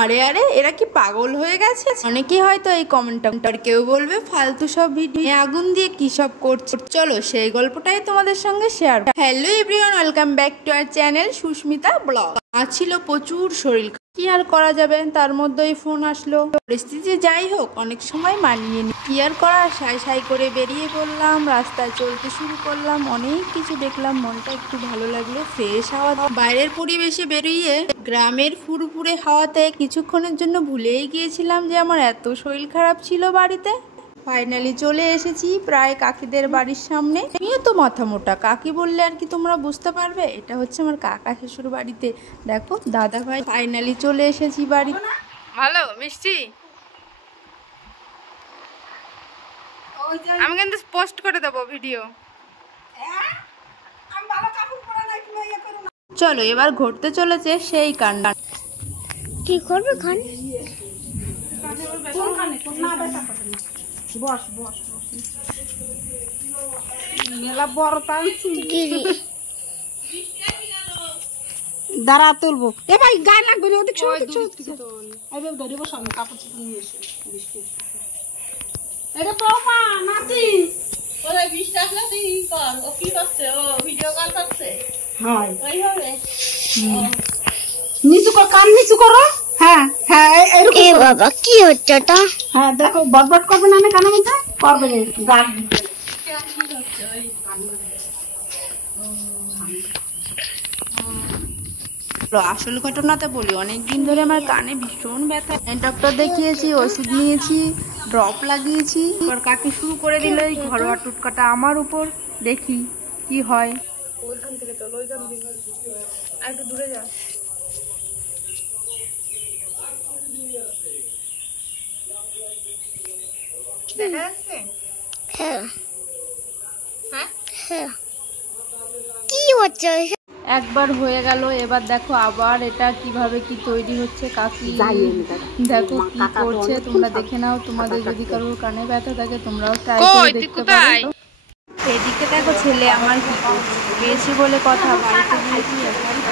আরে আরে এরা কি পাগল হয়ে গেছে? অনেকেই হয়তো এই কমেন্টটা, কেউ বলবে ফালতু সব ভিডিও, আগুন দিয়ে কি সব করছে। চলো সেই গল্পটাই তোমাদের সঙ্গে share. Hello everyone, welcome back to our channel Susmita blog. আজ ছিল প্রচুর শরীর, কি আর করা যাবে, তার মধ্যেই ফোন আসলো। পরিস্থিতি যাই হোক, অনেক সময় মানিয়ে নি, কি আর করার, সাই সাই করে বেরিয়ে পড়লাম, রাস্তায় চলতে শুরু করলাম। অনেক কিছু দেখলাম, মনটা একটু ভালো লাগলো। ফ্রেশ হাওয়া, বাইরের পরিবেশে বেরিয়ে গ্রামের ফুরফুরে হাওয়াতে কিছুক্ষণের জন্য ভুলেই গিয়েছিলাম যে আমার এত শরীর খারাপ ছিল বাড়িতে। ফাইনালি চলে এসেছি প্রায় কাকিদের বাড়ির সামনে। আমিও তো মাথা মোটা, কাকি বললে আর কি তোমরা বুঝতে পারবে, এটা হচ্ছে আমার কাকা শ্বশুর বাড়িতে। দেখো দাদা ভাই, ফাইনালি চলে এসেছি বাড়ি। ভালো মিষ্টি, আমি কিন্তু পোস্ট করে দেবো ভিডিও। চলো এবার ঘুরতে চলেছে সেই কাণ্ড। কি করবে খান? বস বস মেলা বড় টানছি, দাঁড়া তুলবো। এ ভাই গায়ে লাগবে রে, ওদিক ধরে বস, আমি কাপড় নিয়ে এসে এটা বাবা নাতি ওরে বিশ্বাস না তুই কর। ও কি করছে? ও ভিডিও কল করছে। হ্যাঁ ওইভাবে নিচু কর, কান নিচু করো। হ্যাঁ হ্যাঁ এরকম। এ বাবা কি হচ্ছে এটা? হ্যাঁ দেখো, বটবট করবে না, কানের মধ্যে করবে না গান। আসল ঘটনাতে বলি, অনেকদিন ধরে আমার কানে ভীষণ ব্যথা। ডক্টর দেখিয়েছি, ওষুধ নিয়েছি, ড্রপ লাগিয়েছি। এবার কাকি শুরু করে দিল এই ঘরোয়া টুটকাটা আমার উপর। দেখি কি হয়। ওইখান থেকে তো ওইখান থেকে আর একটু দূরে যা। দেখা যাচ্ছে? হ্যাঁ হ্যাঁ হ্যাঁ। কি হচ্ছে? একবার হয়ে গেল, এবার দেখো আবার এটা কিভাবে কি তৈরি হচ্ছে। কাকি দেখো কি করছে, তোমরা দেখে নাও। তোমাদের যদি কারোর কানে ব্যথা থাকে তোমরাও ট্রাই করে দেখতে পারো। এদিকে দেখো ছেলে আমার কি করছে, পেয়েছি বলে কথা, বাড়িতে গিয়েছি।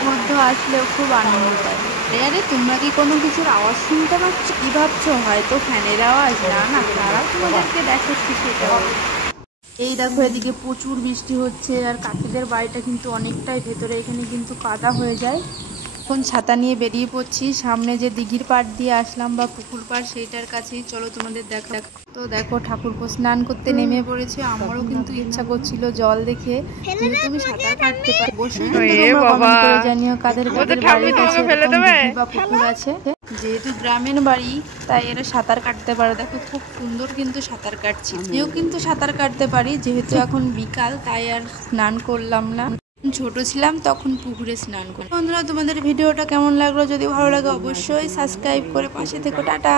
মধ্য আসলেও খুব আনন্দ পায়। আরে তোমরা কি কোনো কিছুর আওয়াজ শুনতে পাচ্ছ? কি ভাবছো হয়তো ফ্যানের আওয়াজ? না না, তারা তোমাদেরকে দেখাচ্ছি সেটা। এই দেখো এদিকে প্রচুর বৃষ্টি হচ্ছে, আর কাকিদের বাড়িটা কিন্তু অনেকটাই ভেতরে, এখানে কিন্তু কাদা হয়ে যায়। এখন ছাতা নিয়ে বেরিয়ে পড়ছি, সামনে যে দিঘির পাড় দিয়ে আসলাম বা পুকুর পাড়, সেইটার কাছেই। চলো তোমাদের দেখা। তো দেখো ঠাকুরপো স্নান করতে নেমে পড়েছে। আমারও কিন্তু ইচ্ছা করছিল জল দেখে, যেহেতু আমি সাঁতার কাটতে পারি। বসে কমেন্ট করে জানিও কাদের কাদের বাড়ির কাছে দিঘি বা পুকুর আছে। যেহেতু গ্রামের বাড়ি, তাই এরা সাঁতার কাটতে পারে। দেখো খুব সুন্দর কিন্তু সাঁতার কাটছি। আমিও কিন্তু সাঁতার কাটতে পারি, যেহেতু এখন বিকাল তাই আর স্নান করলাম না। ছোট ছিলাম তখন পুকুরে স্নান করি। বন্ধুরা তোমাদের ভিডিওটা কেমন লাগলো? যদি ভালো লাগে অবশ্যই সাবস্ক্রাইব করে পাশে থেকো। টাটা।